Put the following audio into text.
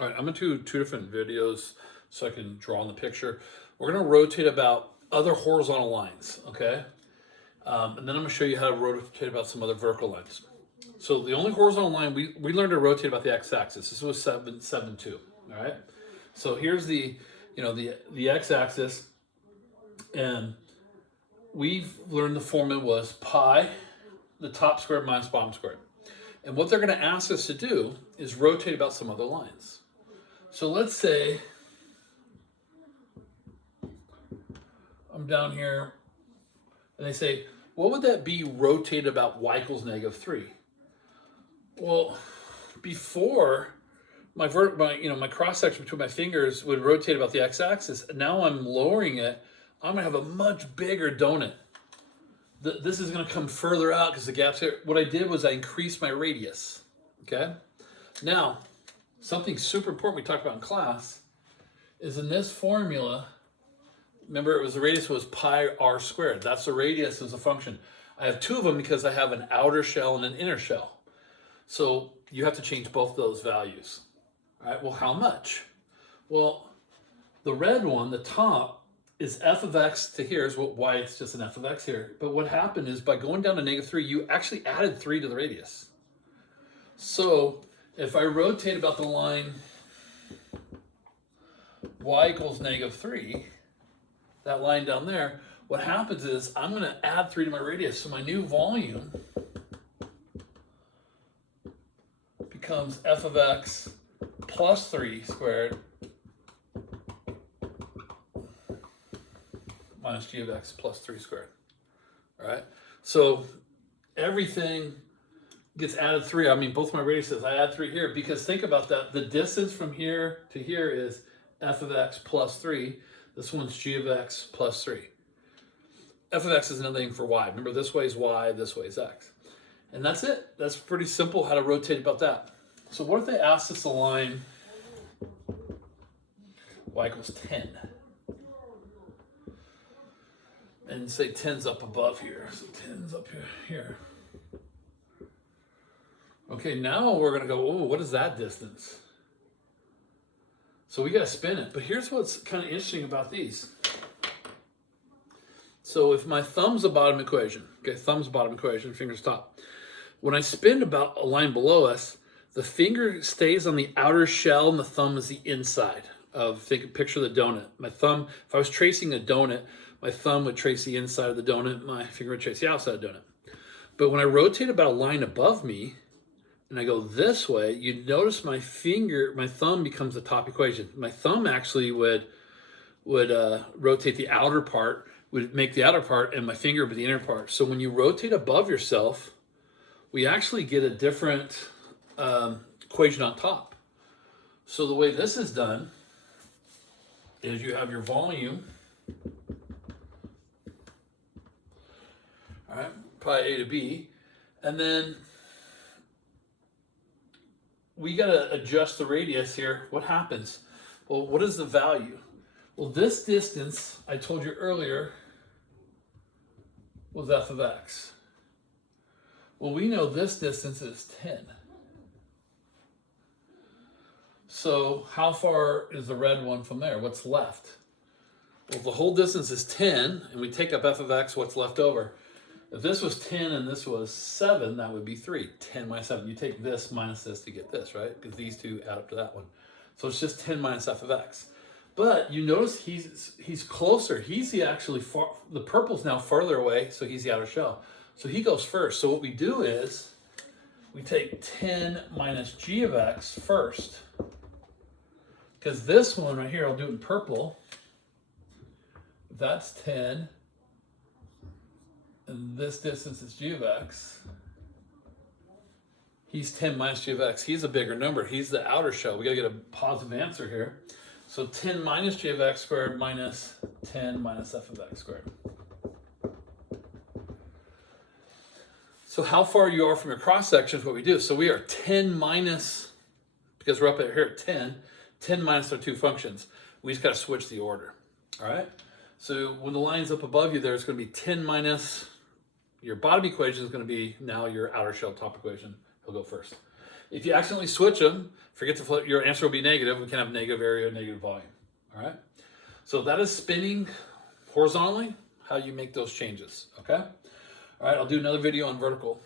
All right, I'm going to do two different videos so I can draw on the picture. We're going to rotate about other horizontal lines, okay? And then I'm going to show you how to rotate about some other vertical lines. So the only horizontal line, we learned to rotate about the x-axis. This was 7, 2, all right? So here's the, the x-axis, and we've learned the formula was pi, the top squared minus bottom squared. And what they're going to ask us to do is rotate about some other lines. So let's say I'm down here, and they say, what would that be rotated about y equals -3? Well, before my cross section between my fingers would rotate about the x-axis. Now I'm lowering it. I'm gonna have a much bigger donut. This is gonna come further out because the gap's here. What I did was I increased my radius. Okay. Now, something super important we talked about in class is in this formula. Remember, the radius was pi r squared. That's the radius as a function. I have two of them because I have an outer shell and an inner shell. So you have to change both those values. All right, well, how much? Well, the red one, the top, is f of x to here, is why it's just an f of x here. But what happened is by going down to -3, you actually added 3 to the radius. So if I rotate about the line y equals -3, that line down there, what happens is I'm going to add 3 to my radius. So my new volume becomes f of x plus 3 squared minus g of x plus 3 squared. All right. So everything gets added 3. I mean, both my radiuses, I add 3 here because think about that. The distance from here to here is f of x plus 3. This one's g of x plus 3. F of x is another name for y. Remember, this way is y, this way is x. And that's it. That's pretty simple how to rotate about that. So what if they asked us a line y equals 10? And say 10's up above here. So 10's up here. Okay, now we're going to go, oh, what is that distance? So we got to spin it. But here's what's kind of interesting about these. So if my thumb's the bottom equation, okay, thumb's bottom equation, fingers top. When I spin about a line below us, the finger stays on the outer shell and the thumb is the inside of, picture the donut. My thumb, if I was tracing a donut, my thumb would trace the inside of the donut, my finger would trace the outside of the donut. But when I rotate about a line above me, and I go this way, you notice my thumb becomes the top equation. My thumb actually would rotate the outer part, would make the outer part, and my finger would be the inner part. So when you rotate above yourself, we actually get a different equation on top. So the way this is done is you have your volume, all right, pi a to b, and then we got to adjust the radius here. What happens? Well, what is the value? Well, this distance, I told you earlier, was f of x. Well, we know this distance is 10. So how far is the red one from there? What's left? Well, the whole distance is 10, and we take up f of x, what's left over? If this was 10 and this was 7, that would be 3. 10 minus 7. You take this minus this to get this, right? Because these two add up to that one. So it's just 10 minus f of x. But you notice he's closer. He's the purple's now farther away, so he's the outer shell. So he goes first. So what we do is we take 10 minus g of x first. Because this one right here, I'll do it in purple. That's 10. And this distance is g of x. He's 10 minus g of x. He's a bigger number. He's the outer shell. We got to get a positive answer here. So 10 minus g of x squared minus 10 minus f of x squared. So how far you are from your cross section is what we do. So we are 10 minus, because we're up here at 10 minus our two functions. We just got to switch the order. All right? So when the line's up above you there, it's going to be 10 minus your bottom equation is going to be now your outer shell top equation. He'll go first. If you accidentally switch them, forget to flip, your answer will be negative. We can have negative area, negative volume. All right. So that is spinning horizontally, how you make those changes. Okay. All right. I'll do another video on vertical.